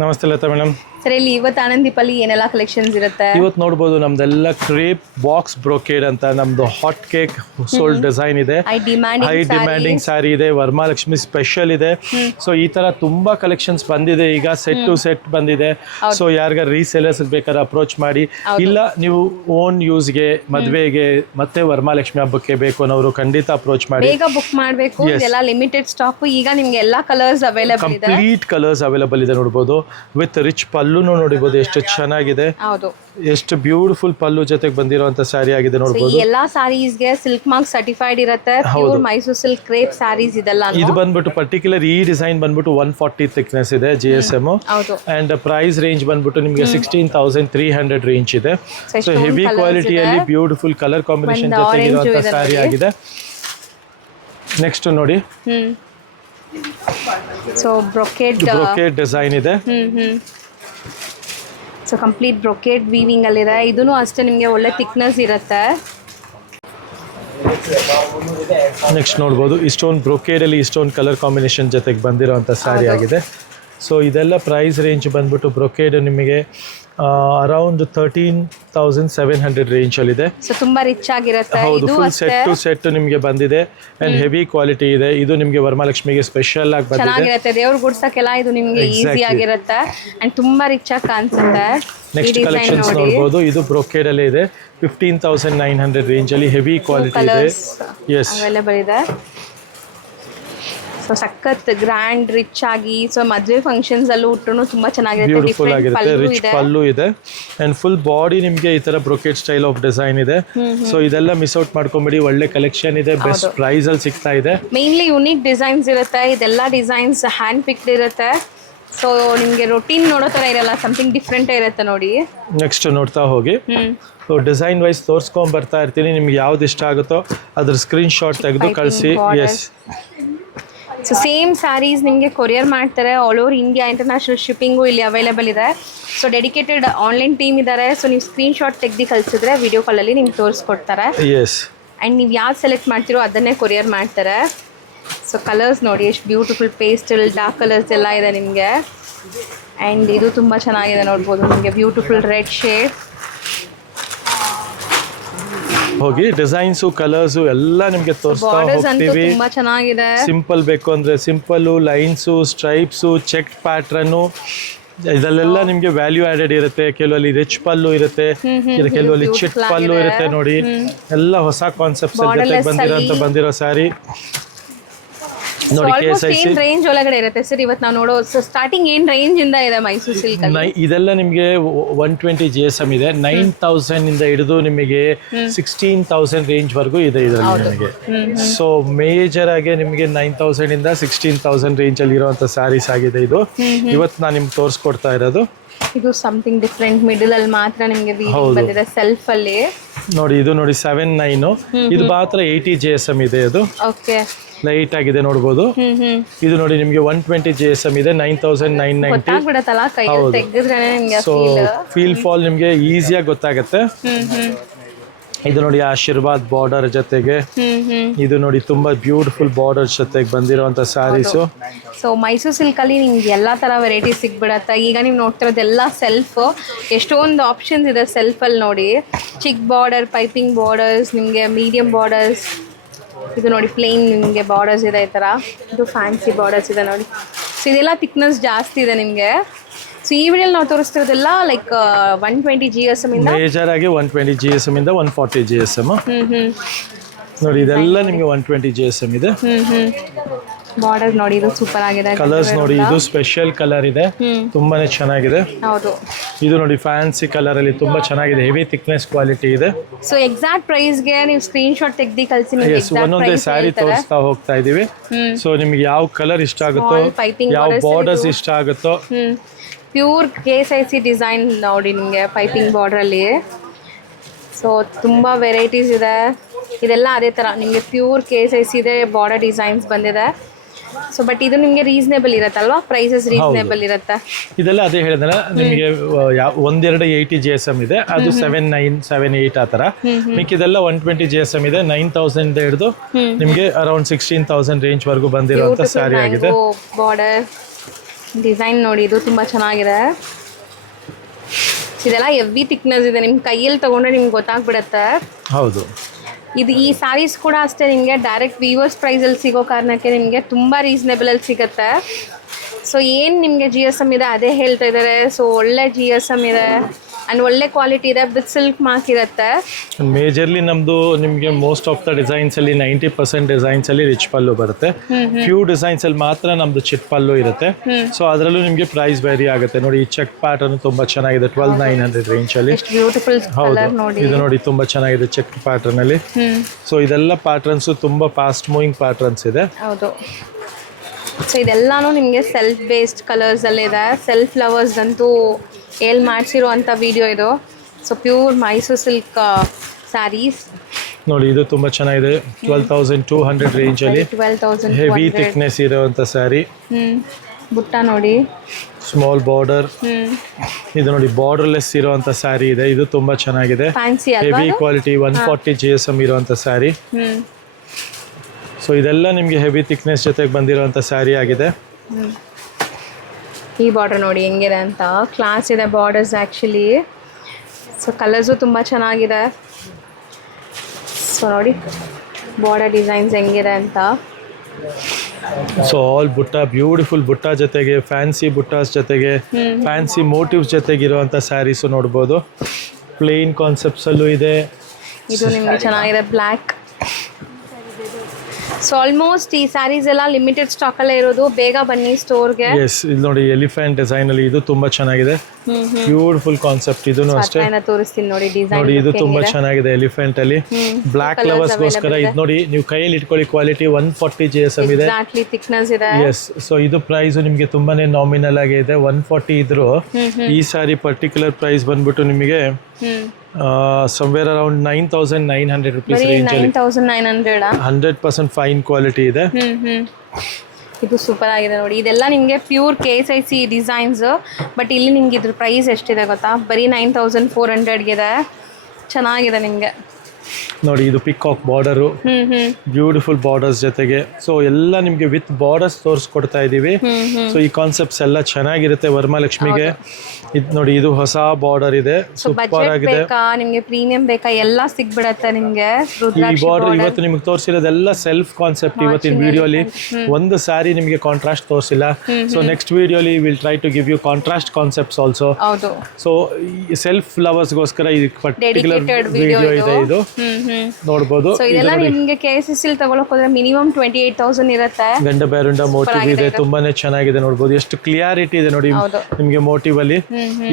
ನಮಸ್ತೆ Lata madam. Sir, ಇಲ್ಲಿ ಇವತ್ತು ಆನಂದ್ ದೀಪಲ್ಲಿ ಏನೆಲ್ಲ ಕಲೆಕ್ಷನ್ಸ್ ಇರುತ್ತೆ? ಇವತ್ತು ನೋಡ್ಬೋದು ನಮ್ದೆಲ್ಲ ಕ್ರೇಪ್ ಬಾಕ್ಸ್ ಬ್ರೋಕೇಡ್ ಅಂತ ನಮ್ದು ಹಾಟ್ ಕೇಕ್ ಸೋಲ್ಡ್ ಡಿಸೈನ್ ಇದೆ. ಹೈ ಡಿಮ್ಯಾಂಡಿಂಗ್ ಸ್ಯಾರಿ ಇದೆ, ವರಮಹಾಲಕ್ಷ್ಮಿ ಸ್ಪೆಷಲ್ ಇದೆ. ಸೊ ಈ ತರ ತುಂಬಾ ಕಲೆಕ್ಷನ್ಸ್ ಬಂದಿದೆ. ಈಗ ಸೆಟ್ ಟು ಸೆಟ್ ಬಂದಿದೆ. ಸೊ ಯಾರಿಗಾರ ರೀಸೇಲರ್ಸ್ ಬೇಕಾದ್ರೆ ಅಪ್ರೋಚ್ ಮಾಡಿ, ಇಲ್ಲ ನೀವು ಓನ್ ಯೂಸ್ಗೆ ಮದ್ವೆಗೆ ಮತ್ತೆ ವರಮಹಾಲಕ್ಷ್ಮಿ ಹಬ್ಬಕ್ಕೆ ಬೇಕು ಅನ್ನೋರು ಖಂಡಿತ ಅಪ್ರೋಚ್ ಮಾಡಿ. ಬೇಗ ಬುಕ್ ಮಾಡಬೇಕು. ಇದೆಲ್ಲ ಲಿಮಿಟೆಡ್ ಸ್ಟಾಕ್. ಈಗ ನಿಮ್ಗೆ ಎಲ್ಲಾ ಕಲರ್ಸ್ ಅವೈಲೇಬಲ್ ಇದೆ. ಕಂಪ್ಲೀಟ್ ಕಲರ್ಸ್ ಅವೈಲೇಬಲ್ ಇದೆ ನೋಡಬಹುದು. ವಿತ್ ರಿಚ್ ಪಲ್ಲು ನೋಡಬಹುದು, ಎಷ್ಟು ಚೆನ್ನಾಗಿದೆ. ಹೌದು, ಎಷ್ಟು ಬ್ಯೂಟಿಫುಲ್ ಪಲ್ಲು ಜೊತೆಗೆ ಬಂದಿರುವಂತ ಸ್ಯಾರಿ ಆಗಿದೆ ನೋಡಬಹುದು. ಈ ಎಲ್ಲಾ ಸ್ಯಾರೀಸ್ ಗೆ ಸಿಲ್ಕ್ ಮಾರ್ಕ್ ಸರ್ಟಿಫೈಡ್ ಇರುತ್ತೆ. Pure Mysore silk crepe sarees ಇದೆಲ್ಲ. ಇದು ಬಂದ್ಬಿಟ್ಟು ಪರ್ಟಿಕ್ಯುಲರ್ ಈ ಡಿಸೈನ್ ಬಂದ್ಬಿಟ್ಟು 140 ಥಿಕ್ನೆಸ್ ಇದೆ GSM. ಅಂಡ್ ಪ್ರೈಸ್ ರೇಂಜ್ ಬಂದ್ಬಿಟ್ಟು ನಿಮಗೆ 16,300 ರೇಂಜ್ ಇದೆ. ಸೊ ಹೆವಿ ಕ್ವಾಲಿಟಿಯಲ್ಲಿ ಬ್ಯೂಟಿಫುಲ್ ಕಲರ್ ಕಾಂಬಿನೇಷನ್ ಜೊತೆಗೆ ಇರುವಂತ ಸ್ಯಾರಿ ಆಗಿದೆ. ನೆಕ್ಸ್ಟ್ ನೋಡಿ, ಸೊ ಬ್ರೊಕೇಡ್ ಡಿಸೈನ್ ಇದೆ. ಸೊ ಕಂಪ್ಲೀಟ್ ಬ್ರೊಕೇಡ್ ವೀವಿಂಗ್ ಅಲ್ಲಿ ಇದೆ. ಇದೂ ಅಷ್ಟೇ ನಿಮಗೆ ಒಳ್ಳೆ ಥಿಕ್ನೆಸ್ ಇರುತ್ತೆ. ನೆಕ್ಸ್ಟ್ ನೋಡ್ಬೋದು, ಇಷ್ಟೊಂದು ಬ್ರೊಕೇಡ್ ಅಲ್ಲಿ ಇಷ್ಟೊಂದು ಕಲರ್ ಕಾಂಬಿನೇಷನ್ ಜೊತೆಗೆ ಬಂದಿರುವಂತ ಸ್ಯಾರಿ ಆಗಿದೆ. ಸೊ ಇದೆಲ್ಲ ಪ್ರೈಸ್ ರೇಂಜ್ ಬಂದ್ಬಿಟ್ಟು ಬ್ರೊಕೇಡ್ ನಿಮಗೆ ಅರೌಂಡ್ 13,700 ರೇಂಜ್ ಅಲ್ಲಿ ಇದೆ. ಸೊ ತುಂಬಾ ರಿಚ್ ಆಗಿರುತ್ತೆ. ಹೌದು, ಫುಲ್ ಸೆಟ್ ಟು ಸೆಟ್ ನಿಮಗೆ ಬಂದಿದೆ ಅಂಡ್ ಹೆವಿ ಕ್ವಾಲಿಟಿ ಇದೆ. ಇದು ನಿಮಗೆ ವರಮಹಾಲಕ್ಷ್ಮಿಗೆ ಸ್ಪೆಷಲ್ ಆಗಿ ಬಂದಿದೆ. ಚೆನ್ನಾಗಿರುತ್ತೆ, ದೇವ್ರ ಗುಡ್ಸಕ್ಕೆಲ್ಲ ಇದು ನಿಮಗೆ ಈಸಿ ಆಗಿರುತ್ತೆ ಅಂಡ್ ತುಂಬಾ ರಿಚ್ ಆಗಿ ಕಾಣಿಸುತ್ತೆ. ನೆಕ್ಸ್ಟ್ ಕಲೆಕ್ಷನ್ಸ್ ನೋಡಬಹುದು. ಇದು ಬ್ರೊಕೇಡ್ ಅಲ್ಲಿ ಇದೆ. 15,900 ರೇಂಜ್ ಅಲ್ಲಿ ಹೆವಿ ಕ್ವಾಲಿಟಿ ಇದೆ. ಎಸ್, ಅವೈಲೇಬಲ್ ಇದೆ. ಸೊ ಸಖತ್ ಗ್ರ್ಯಾಂಡ್ ರಿಚ್ ಆಗಿ, ಸೊ ಮದುವೆ ಫಂಕ್ಷನ್ಸ್ ಅಲ್ಲೂ ಉಟ್ಟರು ತುಂಬಾ ಚೆನ್ನಾಗಿರುತ್ತೆ. ಬ್ಯೂಟಿಫುಲ್ ಆಗಿರುತ್ತೆ. ರಿಚ್ ಪಲ್ಲು ಇದೆ ಅಂಡ್ ಫುಲ್ ಬಾಡಿ ನಿಮಗೆ ಈ ತರ ಬ್ರೊಕೇಡ್ ಸ್ಟೈಲ್ ಆಫ್ ಡಿಸೈನ್ ಇದೆ. ಸೊ ಇದೆಲ್ಲ ಮಿಸ್ ಔಟ್ ಮಾಡ್ಕೊಂಬಿಡಿ. ಒಳ್ಳೆ ಕಲೆಕ್ಷನ್ ಇದೆ, ಬೆಸ್ಟ್ ಪ್ರೈಸ್ ಅಲ್ಲಿ ಸಿಗ್ತಾ ಇದೆ. ಮೇನ್ಲಿ ಯುನಿಕ್ ಡಿಸೈನ್ಸ್ ಇರುತ್ತೆ. ಇದೆಲ್ಲ ಡಿಸೈನ್ಸ್ ಹ್ಯಾಂಡ್ ಪಿಕ್ಡ್ ಇರುತ್ತೆ. ಸೊ ನಿಮಗೆ ರೊಟೀನ್ ನೋಡೋ ತರ ಇರಲ್ಲ, ಸಮಥಿಂಗ್ ಡಿಫ್ರೆಂಟ್ ಇರುತ್ತೆ ನೋಡಿ. ನೆಕ್ಸ್ಟ್ ನೋಡ್ತಾ ಹೋಗಿ. ಸೊ ಡಿಸೈನ್ ವೈಸ್ ತೋರಿಸ್ಕೊಂಡ್ ಬರ್ತಾ ಇರ್ತೀನಿ. ನಿಮ್ಗೆ ಯಾವ್ದು ಇಷ್ಟ ಆಗುತ್ತೋ ಅದ್ರ ಸ್ಕ್ರೀನ್ ಶಾಟ್ ತೆಗೆದು ಕಳಿಸಿ. ಎಸ್, ಸೊ ಸೇಮ್ ಸ್ಯಾರೀಸ್ ನಿಮಗೆ ಕೊರಿಯರ್ ಮಾಡ್ತಾರೆ. All over India international shipping ಇಲ್ಲಿ ಅವೈಲೇಬಲ್ ಇದೆ. ಸೊ ಡೆಡಿಕೇಟೆಡ್ ಆನ್ಲೈನ್ ಟೀಮ್ ಇದ್ದಾರೆ. ಸೊ ನೀವು ಸ್ಕ್ರೀನ್ ಶಾಟ್ ತೆಗೆದು ಕಳಿಸಿದ್ರೆ ವಿಡಿಯೋ ಕಾಲಲ್ಲಿ ನಿಮ್ಗೆ ತೋರಿಸ್ಕೊಡ್ತಾರೆ. ಎಸ್, ಆ್ಯಂಡ್ ನೀವು ಯಾವ್ದು ಸೆಲೆಕ್ಟ್ ಮಾಡ್ತೀರೋ ಅದನ್ನೇ ಕೊರಿಯರ್ ಮಾಡ್ತಾರೆ. ಸೊ ಕಲರ್ಸ್ ನೋಡಿ ಎಷ್ಟು ಬ್ಯೂಟಿಫುಲ್ ಪೇಸ್ಟಲ್ ಡಾರ್ಕ್ ಕಲರ್ಸ್ ಎಲ್ಲ ಇದೆ ನಿಮಗೆ. ಆ್ಯಂಡ್ ಇದು ತುಂಬ ಚೆನ್ನಾಗಿದೆ ನೋಡ್ಬೋದು. ನಿಮಗೆ ಬ್ಯೂಟಿಫುಲ್ ರೆಡ್ ಶೇಡ್ ಹೋಗಿ ಡಿಸೈನ್ಸು ಕಲರ್ಸು ಎಲ್ಲ ನಿಮಗೆ ತೋರಿಸ್ತಾ ಹೋಗ್ತೀವಿ. ತುಂಬಾ ಚೆನ್ನಾಗಿದೆ. ಸಿಂಪಲ್ ಬೇಕು ಅಂದ್ರೆ simple, lines, stripes, check pattern, ಇದಲ್ಲೆಲ್ಲ ನಿಮಗೆ ವ್ಯಾಲ್ಯೂ ಆಡೆಡ್ ಇರುತ್ತೆ. ಕೆಲವಲ್ಲಿ ರಿಚ್ ಪಲ್ಲು ಇರುತ್ತೆ, ಕೆಲವಲ್ಲಿ ಚಿಟ್ ಪಲ್ಲು ಇರುತ್ತೆ. ನೋಡಿ, ಎಲ್ಲ ಹೊಸ ಕಾನ್ಸೆಪ್ಟ್ಸ್ ಜೊತೆ ಬಂದಿರೋ ಸ್ಯಾರಿ ನೋಡಿ. ರೇಂಜ್ ಒಳಗಡೆ ಇರುತ್ತೆ ಸರ್. ಇವತ್ತು ನಾವು ನೋಡೋ ಸ್ಟಾರ್ಟಿಂಗ್ ಏನ್ ರೇಂಜ್ ಇಂದ ಇದೆ ಮೈಸೂರು ಸಿಲ್ಕ್? ಇದೆಲ್ಲ ನಿಮಗೆ 120 GSM ಇದೆ. 9,000 ಇಂದ ಹಿಡಿದು ನಿಮಗೆ 16,000 ರೇಂಜ್ ವರೆಗೂ ಇದೆ ಇದರಲ್ಲಿ ನಿಮಗೆ. ಸೊ ಮೇಜರ್ ಆಗಿ ನಿಮಗೆ 9,000 ಇಂದ 16,000 ರೇಂಜ್ ಅಲ್ಲಿ ಇರುವಂತ ಸ್ಯಾರೀಸ್ ಆಗಿದೆ ಇದು. ಇವತ್ತು ನಾನು ನಿಮ್ಗೆ ತೋರಿಸ್ಕೊಡ್ತಾ ಇರೋದು. ಇದು ಸಮಥಿಂಗ್ ಡಿಫ್ರೆಂಟ್, ಮಿಡಲ್ ಅಲ್ಲಿ ಮಾತ್ರ ನಿಮಗೆ ಬಂದಿದೆ ಸೆಲ್ಫ್ ಅಲ್ಲಿ ನೋಡಿ. ಇದು ನೋಡಿ 7,900. ಇದು ಮಾತ್ರ 80 GSM ಇದೆ. ಅದು ಓಕೆ, ಲೈಟ್ ಆಗಿದೆ ನೋಡಬಹುದು. ಇದು ನೋಡಿ ನಿಮಗೆ 120 GSM ಇದೆ. 9,990. ಸೊ ಫೀಲ್ ಫಾಲ್ ನಿಮಗೆ ಈಸಿಯಾಗಿ ಗೊತ್ತಾಗುತ್ತೆ. ಇದು ನೋಡಿ ಆಶೀರ್ವಾದ್ ಬಾರ್ಡರ್ ಜೊತೆಗೆ, ಇದು ನೋಡಿ ತುಂಬಾ ಬ್ಯೂಟಿಫುಲ್ ಬಾರ್ಡರ್ ಜೊತೆಗೆ ಬಂದಿರುವಂತ ಸ್ಯಾರೀಸು. ಸೊ ಮೈಸೂರು ಸಿಲ್ಕ್ ಅಲ್ಲಿ ನಿಮ್ಗೆ ಎಲ್ಲಾ ತರ ವೆರೈಟಿ ಸಿಗ್ಬಿಡತ್ತೆ. ಈಗ ನೀವು ನೋಡ್ತಿರೋದೆಲ್ಲ ಸೆಲ್ಫ್. ಎಷ್ಟೊಂದು ಆಪ್ಷನ್ಸ್ ಇದೆ ಸೆಲ್ಫ್ ಅಲ್ಲಿ ನೋಡಿ. ಚಿಕ್ ಬಾರ್ಡರ್, ಪೈಪಿಂಗ್ ಬಾರ್ಡರ್ಸ್, ನಿಮಗೆ ಮೀಡಿಯಂ ಬಾರ್ಡರ್ಸ್. ಇದು ನೋಡಿ ಪ್ಲೇನ್ ನಿಮಗೆ ಬಾರ್ಡರ್ಸ್ ಇದೆ ಈ ತರ. ಇದು ಫ್ಯಾನ್ಸಿ ಬಾರ್ಡರ್ಸ್ ಇದೆ ನೋಡಿ. ಸೊ ಇದೆಲ್ಲ ಥಿಕ್ನೆಸ್ ಜಾಸ್ತಿ ಇದೆ ನಿಮಗೆ. ಸೊ ಈ ವಿಡಿಯೋ ನಾವು ತೋರಿಸ್ತಿರೋದೆಲ್ಲ ಲೈಕ್ 120 GSM ಇಂದ, ಮೇಜರ್ ಆಗಿ 120 GSM ಇಂದ 140 GSM. ನೋಡಿ ಇದೆಲ್ಲ ನಿಮಗೆ 120 GSM ಇದೆ. ಬಾರ್ಡರ್ ನೋಡಿ, ಇದು ಸೂಪರ್ ಆಗಿದೆ. ಕಲರ್ಸ್ ನೋಡಿ, ಇದು ಸ್ಪೆಷಲ್ ಕಲರ್ ಇದೆ, ತುಂಬಾನೇ ಚೆನ್ನಾಗಿದೆ. ಹೌದು, ಇದು ನೋಡಿ ಫ್ಯಾನ್ಸಿ ಕಲರ್ ಅಲ್ಲಿ ತುಂಬಾ ಚೆನ್ನಾಗಿದೆ. ಹೆವಿ ಥಿಕ್ನೆಸ್ ಕ್ವಾಲಿಟಿ ಇದೆ. ಸೊ ಎಕ್ಸಾಕ್ಟ್ ಪ್ರೈಸ್ ಗೆ ನೀವು ಸ್ಕ್ರೀನ್ ಶಾಟ್ ತೆಗೆದು ಕಳಿಸಿ. ಒಂದೊಂದೇ ಸ್ಯಾರಿ ತೋರಿಸ್ತಾ ಹೋಗ್ತಾ ಇದೀವಿ. ಸೊ ನಿಮ್ಗೆ ಯಾವ ಕಲರ್ ಇಷ್ಟ ಆಗುತ್ತೋ, ಯಾವ ಬಾರ್ಡರ್ಸ್ ಇಷ್ಟ ಆಗುತ್ತೋ. ಪ್ಯೂರ್ KSIC ಡಿಸೈನ್ ನೋಡಿ ನಿಮಗೆ ಪೈಪಿಂಗ್ ಬಾರ್ಡರ್ ಅಲ್ಲಿ. ಸೊ ತುಂಬಾ ವೆರೈಟೀಸ್ ಇದೆ. ಇದೆಲ್ಲ ಅದೇ ತರ ನಿಮಗೆ ಪ್ಯೂರ್ KSIC ಇದೆ, ಬಾರ್ಡರ್ ಡಿಸೈನ್ಸ್ ಬಂದಿದೆ. ಸೊ ಬಟ್ ಇದು ನಿಮಗೆ ರೀಸನೇಬಲ್ ಇರುತ್ತಲ್ವಾ, ಪ್ರೈಸಸ್ ರೀಸನೇಬಲ್ ಇರುತ್ತೆ. ಇದೆಲ್ಲ ಅದೇ ಹೇಳಿದ್ರೆ ನಿಮಗೆ ಒಂದೆರಡು 80 GSM ಇದೆ, ಅದು 7,900, 7,800 ಆ ತರ. ಮಿಕ್ಕಿದೆಲ್ಲ 120 GSM ಇದೆ. 9,000 ಹಿಡಿದು ನಿಮಗೆ ಅರೌಂಡ್ 16,000 ರೇಂಜ್ ವರೆಗೂ ಬಂದಿರುವಂತ ಸ್ಯಾರಿ ಆಗಿದೆ. ಬಾರ್ಡರ್ ಡಿಸೈನ್ ನೋಡಿ, ಇದು ತುಂಬ ಚೆನ್ನಾಗಿದೆ. ಇದೆಲ್ಲ ಹೆವಿ ಥಿಕ್ನೆಸ್ ಇದೆ, ನಿಮ್ಮ ಕೈಯಲ್ಲಿ ತೊಗೊಂಡ್ರೆ ನಿಮ್ಗೆ ಗೊತ್ತಾಗ್ಬಿಡುತ್ತೆ. ಹೌದು, ಇದು ಈ ಸ್ಯಾರೀಸ್ ಕೂಡ ಅಷ್ಟೇ, ನಿಮಗೆ ಡೈರೆಕ್ಟ್ ವೀವರ್ಸ್ ಪ್ರೈಸಲ್ಲಿ ಸಿಗೋ ಕಾರಣಕ್ಕೆ ನಿಮಗೆ ತುಂಬ ರೀಸನೇಬಲಲ್ಲಿ ಸಿಗುತ್ತೆ. ಸೊ ಏನು ನಿಮಗೆ GSM ಇದೆ ಅದೇ ಹೇಳ್ತಾ ಇದ್ದಾರೆ. ಸೊ ಒಳ್ಳೆ GSM ಇದೆ ಆ್ಯಂಡ್ ಒಳ್ಳೆ ಕ್ವಾಲಿಟಿ ಇದೆ, ವಿತ್ ಸಿಲ್ಕ್ ಮಾರ್ಕ್ ಇರುತ್ತೆ. ಮೇಜರ್ಲಿ ನಮ್ಮದು ನಿಮಗೆ ಮೋಸ್ಟ್ ಆಫ್ ದ ಡಿಸೈನ್ಸಲ್ಲಿ 90% ಡಿಸೈನ್ಸಲ್ಲಿ ರಿಚ್ ಪಲ್ಲು ಬರುತ್ತೆ. ಫ್ಯೂ ಡಿಸೈನ್ಸಲ್ಲಿ ಮಾತ್ರ ನಮ್ಮದು ಚಿಟ್ ಪಲ್ಲು ಇರುತ್ತೆ. ಸೊ ಅದರಲ್ಲೂ ನಿಮಗೆ ಪ್ರೈಸ್ ವೇರಿ ಆಗುತ್ತೆ. ನೋಡಿ, ಈ ಚೆಕ್ ಪ್ಯಾಟರ್ನ್ ತುಂಬ ಚೆನ್ನಾಗಿದೆ, 12,900 ರೇಂಜಲ್ಲಿ. ಬ್ಯೂಟಿಫುಲ್ ಕಲರ್ ನೋಡಿ. ಇದು ನೋಡಿ ತುಂಬ ಚೆನ್ನಾಗಿದೆ ಚೆಕ್ ಪ್ಯಾಟರ್ನಲ್ಲಿ. ಸೊ ಇದೆಲ್ಲ ಪ್ಯಾಟರ್ನ್ಸು ತುಂಬ ಫಾಸ್ಟ್ ಮೂವಿಂಗ್ ಪ್ಯಾಟರ್ನ್ಸ್ ಇದೆ. ಹೌದು. ಸೊ ಇದೆಲ್ಲಾನು ನಿಮಗೆ ಸೆಲ್ಫ್ ಬೇಸ್ಡ್ ಕಲರ್ಸಲ್ಲಿದೆ. ಸೆಲ್ಫ್ ಲವರ್ಸ್ದಂತೂ ಎಲ್ಲಿ ಮಾಡಿಸಿರೋ ಅಂಥ ವಿಡಿಯೋ ಇದು. So pure Mysore silk sarees ನೋಡಿ, ಇದು ತುಂಬ ಚೆನ್ನಾಗಿದೆ, 12,200 ರೇಂಜಲ್ಲಿ. 12,200 ಹೆವಿ ಥಿಕ್ನೆಸ್ ಇರುವಂಥ ಸ್ಯಾರಿ. ಬುಟ್ಟ ನೋಡಿ, ಸ್ಮಾಲ್ ಬಾರ್ಡರ್. ಇದು ನೋಡಿ ಬಾರ್ಡರ್ಲೆಸ್ ಇರುವಂಥ ಸ್ಯಾರಿ ಇದೆ. ಇದು ತುಂಬ ಚೆನ್ನಾಗಿದೆ, ಫ್ಯಾನ್ಸಿ ಅಲ್ವಾ? ಹೆವಿ ಕ್ವಾಲಿಟಿ 140 GSM ಇರುವಂಥ ಸ್ಯಾರಿ. ಸೊ ಇದೆಲ್ಲ ನಿಮಗೆ ಹೆವಿ ಥಿಕ್ನೆಸ್ ಜೊತೆಗೆ ಬಂದಿರುವಂಥ ಸ್ಯಾರಿ ಆಗಿದೆ. ಈ ಬಾರ್ಡರ್ ನೋಡಿ ಹೆಂಗಿದೆ ಅಂತ, ಕ್ಲಾಸ್ ಇದೆ ಬಾರ್ಡರ್ಸ್ ಆ್ಯಕ್ಚುಲಿ. ಸೊ ಕಲರ್ಸು ತುಂಬ ಚೆನ್ನಾಗಿದೆ. ಸೊ ನೋಡಿ ಬಾರ್ಡರ್ ಡಿಸೈನ್ಸ್ ಹೆಂಗಿದೆ ಅಂತ. ಸೊ ಆಲ್ ಬುಟ್ಟ, ಬ್ಯೂಟಿಫುಲ್ ಬುಟ್ಟ ಜೊತೆಗೆ ಫ್ಯಾನ್ಸಿ ಬುಟ್ಟಾಸ್ ಜೊತೆಗೆ ಫ್ಯಾನ್ಸಿ ಮೋಟಿವ್ಸ್ ಜೊತೆಗಿರುವಂಥ ಸ್ಯಾರೀಸು ನೋಡ್ಬೋದು. ಪ್ಲೇನ್ ಕಾನ್ಸೆಪ್ಟ್ಸಲ್ಲೂ ಇದೆ. ಇದು ನಿಮಗೆ ಚೆನ್ನಾಗಿದೆ, ಬ್ಲ್ಯಾಕ್. ಸೊ ಆಲ್ಮೋಸ್ಟ್ ಈ ಸ್ಯಾರೀಸ್ ಎಲ್ಲ ಲಿಮಿಟೆಡ್ ಸ್ಟಾಕಲ್ಲೇ ಇರೋದು, ಬೇಗ ಬನ್ನಿ ಸ್ಟೋರ್ಗೆ. ಎಸ್, ಇದು ನೋಡಿ ಎಲಿಫೆಂಟ್ ಡಿಸೈನ್ ಅಲ್ಲಿ, ಇದು ತುಂಬಾ ಚೆನ್ನಾಗಿದೆ, ಬ್ಯೂಟಿಫುಲ್ ಕಾನ್ಸೆಪ್ಟ್. ಇದನ್ನು ಅಷ್ಟೇ ತೋರಿಸ್ತೀನಿ ನೋಡಿ, ಡಿಸೈನ್ ನೋಡಿ, ಇದು ತುಂಬಾ ಚೆನ್ನಾಗಿದೆ ಎಲಿಫೆಂಟ್ ಅಲ್ಲಿ. ಬ್ಲಾಕ್ ಲವರ್ಸ್ಗೋಸ್ಕರ ಇದು ನೋಡಿ, ನೀವು ಕೈಯಲ್ಲಿ ಇಟ್ಕೊಳ್ಳಿ, ಕ್ವಾಲಿಟಿ 140 GSM ಇದೆ. ಥಿಕ್ನೆಸ್ ಇದೆ. ಎಸ್, ಸೊ ಇದು ಪ್ರೈಸ್ ನಿಮಗೆ ತುಂಬಾನೇ ನಾಮಿನಲ್ ಆಗಿ ಇದೆ. 140 ಇದ್ರು ಈ ಸಾರಿ ಪರ್ಟಿಕ್ಯುಲರ್ ಪ್ರೈಸ್ ಬಂದ್ಬಿಟ್ಟು ನಿಮಗೆ somewhere around 9,900 rupees range ಅಲ್ಲಿ. 9,900 100% ಫೈನ್ ಕ್ವಾಲಿಟಿ ಇದೆ. ಇದು ಸೂಪರ್ ಆಗಿದೆ ನೋಡಿ. ಇದೆಲ್ಲ ನಿಮಗೆ ಪ್ಯೂರ್ KSIC ಡಿಸೈನ್ಸ್. ಬಟ್ ಇಲ್ಲಿ ನಿಮ್ಗೆ ಇದ್ರ ಪ್ರೈಸ್ ಎಷ್ಟಿದೆ ಗೊತ್ತಾ? ಬರೀ 9,400 ಇದೆ. ಚೆನ್ನಾಗಿದೆ ನಿಮಗೆ ನೋಡಿ. ಇದು ಪಿಕಾಕ್ ಬಾರ್ಡರು, ಬ್ಯೂಟಿಫುಲ್ ಬಾರ್ಡರ್ಸ್ ಜೊತೆಗೆ. ಸೊ ಎಲ್ಲ ನಿಮಗೆ ವಿತ್ ಬಾರ್ಡರ್ಸ್ ತೋರಿಸ್ಕೊಡ್ತಾ ಇದ್ದೀವಿ. ಸೊ ಈ ಕಾನ್ಸೆಪ್ಟ್ಸ್ ಎಲ್ಲ ಚೆನ್ನಾಗಿರುತ್ತೆ ವರಮಹಾಲಕ್ಷ್ಮಿಗೆ. ಇದು ನೋಡಿ, ಇದು ಹೊಸ ಬಾರ್ಡರ್ ಇದೆ, ಸೂಪರ್ ಆಗಿದೆ. ನಿಮಗೆ ಪ್ರೀಮಿಯಂ ಬೇಕಾ ಎಲ್ಲ ಸಿಗ್ಬಿಡತ್ತೆ ನಿಮಗೆ. ಈ ಬಾರ್ಡರ್ ಇವತ್ತು ನಿಮಗೆ ತೋರಿಸಿರೋದೆಲ್ಲ ಸೆಲ್ಫ್ ಕಾನ್ಸೆಪ್ಟ್. ಇವತ್ತಿನ ವಿಡಿಯೋಲಿ ಒಂದು ಸ್ಯಾರಿ ನಿಮಗೆ ಕಾಂಟ್ರಾಸ್ಟ್ ತೋರಿಸಿಲ್ಲ. ಸೊ ನೆಕ್ಸ್ಟ್ ವಿಡಿಯೋಲಿ will try to give you contrast concepts also. So self ಲವರ್ಸ್ಗೋಸ್ಕರ ಈ ಪರ್ಟಿಕ್ಯುಲರ್ ವಿಡಿಯೋ ಇದೆ, ಇದು ನೋಡಬಹುದು. ಇದೆಲ್ಲ ನಿಮಗೆ KSIC ತಗೊಳಕ್ ಹೋದ್ರೆ ಮಿನಿಮಮ್ 28,000 ಇರುತ್ತೆ. ಗಂಡ ಬೇರುಂಡ ಮೋಟಿವ್ ಇದೆ, ತುಂಬಾನೇ ಚೆನ್ನಾಗಿದೆ ನೋಡಬಹುದು. ಎಷ್ಟು ಕ್ಲಿಯಾರಿಟಿ ಇದೆ ನೋಡಿ ನಿಮಗೆ ಮೋಟಿವ್ ಅಲ್ಲಿ.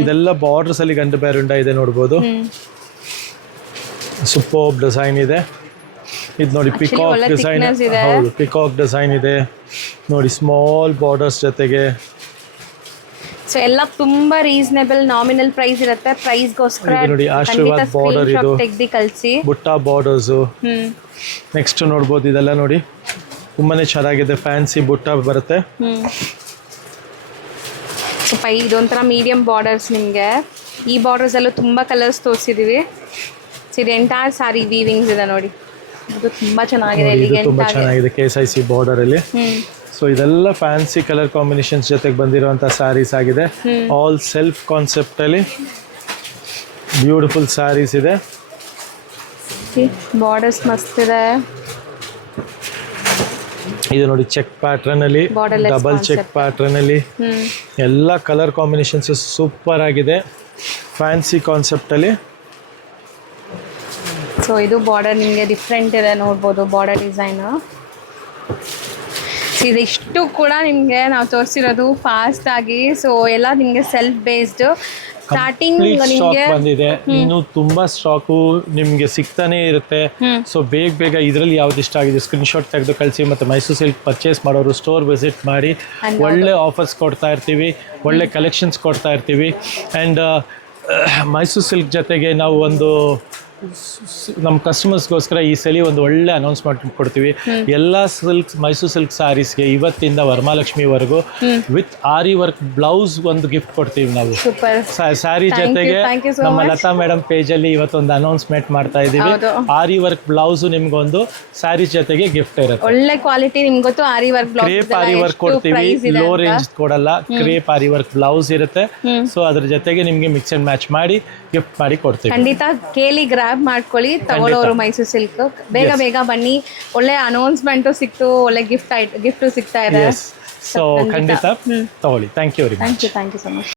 ಇದೆಲ್ಲ ಬಾರ್ಡರ್ಸ್ ಅಲ್ಲಿ ಗಂಡ ಬೇರುಂಡ ಇದೆ ನೋಡಬಹುದು. ಸೂಪರ್ ಡಿಸೈನ್ ಇದೆ. ಇದು ನೋಡಿ ಪಿಕಾಕ್ ಡಿಸೈನ್. ಹೌದು, ಪಿಕಾಕ್ ಡಿಸೈನ್ ಇದೆ ನೋಡಿ, ಸ್ಮಾಲ್ ಬಾರ್ಡರ್ಸ್ ಜೊತೆಗೆ. ಸೊ ಎಲ್ಲ ತುಂಬಾ ರೀಸನೇಬಲ್ ನಾಮಿನಲ್ ಪ್ರೈಸ್ ಇರುತ್ತೆ. ಪ್ರೈಸ್ಗೋಸ್ಕರ ನೋಡಿ, ಆಶೀರ್ವಾದ್ ಬಾರ್ಡರ್ ಇದು, ತೆಗ್ದು ಕಳಿಸಿ. ಬುಟ್ಟ ಬಾರ್ಡರ್ಸ್. ನೆಕ್ಸ್ಟ್ ನೋಡ್ಬೋದು, ಇದೆಲ್ಲ ನೋಡಿ ತುಂಬಾನೇ ಚೆನ್ನಾಗಿದೆ, ಫ್ಯಾನ್ಸಿ ಬುಟ್ಟ ಬರುತ್ತೆ. ಸ್ವಲ್ಪ ಇದೊಂಥರ ಮೀಡಿಯಂ ಬಾರ್ಡರ್ಸ್. ನಿಮಗೆ ಈ ಬಾರ್ಡರ್ಸ್ ಅಲ್ಲೂ ತುಂಬ ಕಲರ್ಸ್ ತೋರಿಸಿದೀವಿ. ಸೊ ಇದು ಎಂಟೈರ್ ಸಾರಿ ವೀವಿಂಗ್ಸ್ ಇದೆ ನೋಡಿ, ಇದು ತುಂಬಾ ಚೆನ್ನಾಗಿದೆ. ಇದು ತುಂಬಾ ಚೆನ್ನಾಗಿದೆ KSIC ಬಾರ್ಡರ್ ಅಲ್ಲಿ. ಸೊ ಇದೆಲ್ಲ ಫ್ಯಾನ್ಸಿ ಕಲರ್ ಕಾಂಬಿನೇಷನ್ಸ್ ಜೊತೆಗೆ ಬಂದಿರುವಂಥ ಸ್ಯಾರೀಸ್ ಆಗಿದೆ. ಆಲ್ ಸೆಲ್ಫ್ ಕಾನ್ಸೆಪ್ಟ್ ಅಲ್ಲಿ ಬ್ಯೂಟಿಫುಲ್ ಸ್ಯಾರೀಸ್ ಇದೆ. ಬಾರ್ಡರ್ಸ್ ಮಸ್ತ್ ಇದೆ. ಇದು ನೋಡಿ ಚೆಕ್ ಪ್ಯಾಟ್ರನ್ ಅಲ್ಲಿ, ಡಬಲ್ ಚೆಕ್ ಪ್ಯಾಟ್ರನ್ ಅಲ್ಲಿ ಎಲ್ಲ ಕಲರ್ ಕಾಂಬಿನೇಷನ್ಸ್ ಸೂಪರ್ ಆಗಿದೆ, ಫ್ಯಾನ್ಸಿ ಕಾನ್ಸೆಪ್ಟ್ ಅಲ್ಲಿ. ಸೊ ಇದು ಬಾರ್ಡರ್ ನಿಮಗೆ ಡಿಫ್ರೆಂಟ್ ಇದೆ ನೋಡ್ಬೋದು, ಬಾರ್ಡರ್ ಡಿಸೈನ್. ಇದಿಷ್ಟು ಕೂಡ ನಿಮಗೆ ನಾವು ತೋರಿಸಿರೋದು ಫಾಸ್ಟ್ ಆಗಿ. ಸೊ ಎಲ್ಲ ನಿಮಗೆ ಸೆಲ್ಫ್ ಬೇಸ್ಡ್. ಸ್ಟಾರ್ಟಿಂಗ್ ಸ್ಟಾಕ್ ಬಂದಿದೆ, ಇನ್ನು ತುಂಬಾ ಸ್ಟಾಕು ನಿಮ್ಗೆ ಸಿಗ್ತಾನೆ ಇರುತ್ತೆ. ಸೊ ಬೇಗ ಇದರಲ್ಲಿ ಯಾವ್ದು ಇಷ್ಟ ಆಗಿದೆ ಸ್ಕ್ರೀನ್ ಶಾಟ್ ತೆಗೆದು ಕಳಿಸಿ. ಮತ್ತೆ ಮೈಸೂರು ಸಿಲ್ಕ್ ಪರ್ಚೇಸ್ ಮಾಡೋರು ಸ್ಟೋರ್ ವಿಸಿಟ್ ಮಾಡಿ. ಒಳ್ಳೆ ಆಫರ್ಸ್ ಕೊಡ್ತಾ ಇರ್ತೀವಿ, ಒಳ್ಳೆ ಕಲೆಕ್ಷನ್ಸ್ ಕೊಡ್ತಾ ಇರ್ತೀವಿ. ಆ್ಯಂಡ್ ಮೈಸೂರು ಸಿಲ್ಕ್ ಜೊತೆಗೆ ನಾವು ಒಂದು ನಮ್ಮ ಕಸ್ಟಮರ್ಸ್ಗೋಸ್ಕರ ಈ ಸಲ ಒಂದು ಒಳ್ಳೆ ಅನೌನ್ಸ್ಮೆಂಟ್ ಕೊಡ್ತೀವಿ. ಎಲ್ಲ ಮೈಸೂರು ಸಿಲ್ಕ್ ಸ್ಯಾರೀಸ್ಗೆ ಇವತ್ತಿಂದ ವರಮಹಾಲಕ್ಷ್ಮಿವರೆಗೂ ವಿತ್ ಆರಿ ವರ್ಕ್ ಬ್ಲೌಸ್ ಒಂದು ಗಿಫ್ಟ್ ಕೊಡ್ತೀವಿ ನಾವು. ಸೂಪರ್. ಸ್ಯಾರಿ ಜೊತೆಗೆ ನಮ್ಮ ಲತಾ ಮೇಡಮ್ ಪೇಜಲ್ಲಿ ಇವತ್ತೊಂದು ಅನೌನ್ಸ್ಮೆಂಟ್ ಮಾಡ್ತಾ ಇದೀವಿ. ಆರಿ ವರ್ಕ್ ಬ್ಲೌಸ್ ನಿಮ್ಗೊಂದು ಸ್ಯಾರಿ ಜೊತೆಗೆ ಗಿಫ್ಟ್ ಇರುತ್ತೆ. ಒಳ್ಳೆ ಕ್ವಾಲಿಟಿ, ನಿಮ್ಗೆ ಗೊತ್ತು ಆರಿ ವರ್ಕ್ ಬ್ಲೌಸ್, ಕ್ರೇಪ್ ಆರಿ ವರ್ಕ್ ಕೊಡ್ತೀವಿ, ಲೋ ರೇಂಜ್ ಕೊಡಲ್ಲ, ಕ್ರೇಪ್ ಆರಿ ವರ್ಕ್ ಬ್ಲೌಸ್ ಇರುತ್ತೆ. ಸೊ ಅದ್ರ ಜೊತೆಗೆ ನಿಮ್ಗೆ ಮಿಕ್ಸ್ ಅಂಡ್ ಮ್ಯಾಚ್ ಮಾಡಿ ಗಿಫ್ಟ್ ಮಾಡಿ ಕೊಡ್ತೀವಿ. ಖಂಡಿತ ಕೇಳಿ ಗ್ರಾಬ್ ಮಾಡ್ಕೊಳ್ಳಿ, ತಗೊಳ್ಳೋರು ಮೈಸೂರು ಸಿಲ್ಕ್. ಬೇಗ ಬೇಗ ಬನ್ನಿ, ಒಳ್ಳೆ ಅನೌನ್ಸ್ಮೆಂಟು ಸಿಕ್ತು, ಒಳ್ಳೆ ಗಿಫ್ಟು ಸಿಗ್ತಾ ಇದೆ. ಸೊ ಖಂಡಿತ ತಗೊಳ್ಳಿ. Thank you very much. Thank you so much.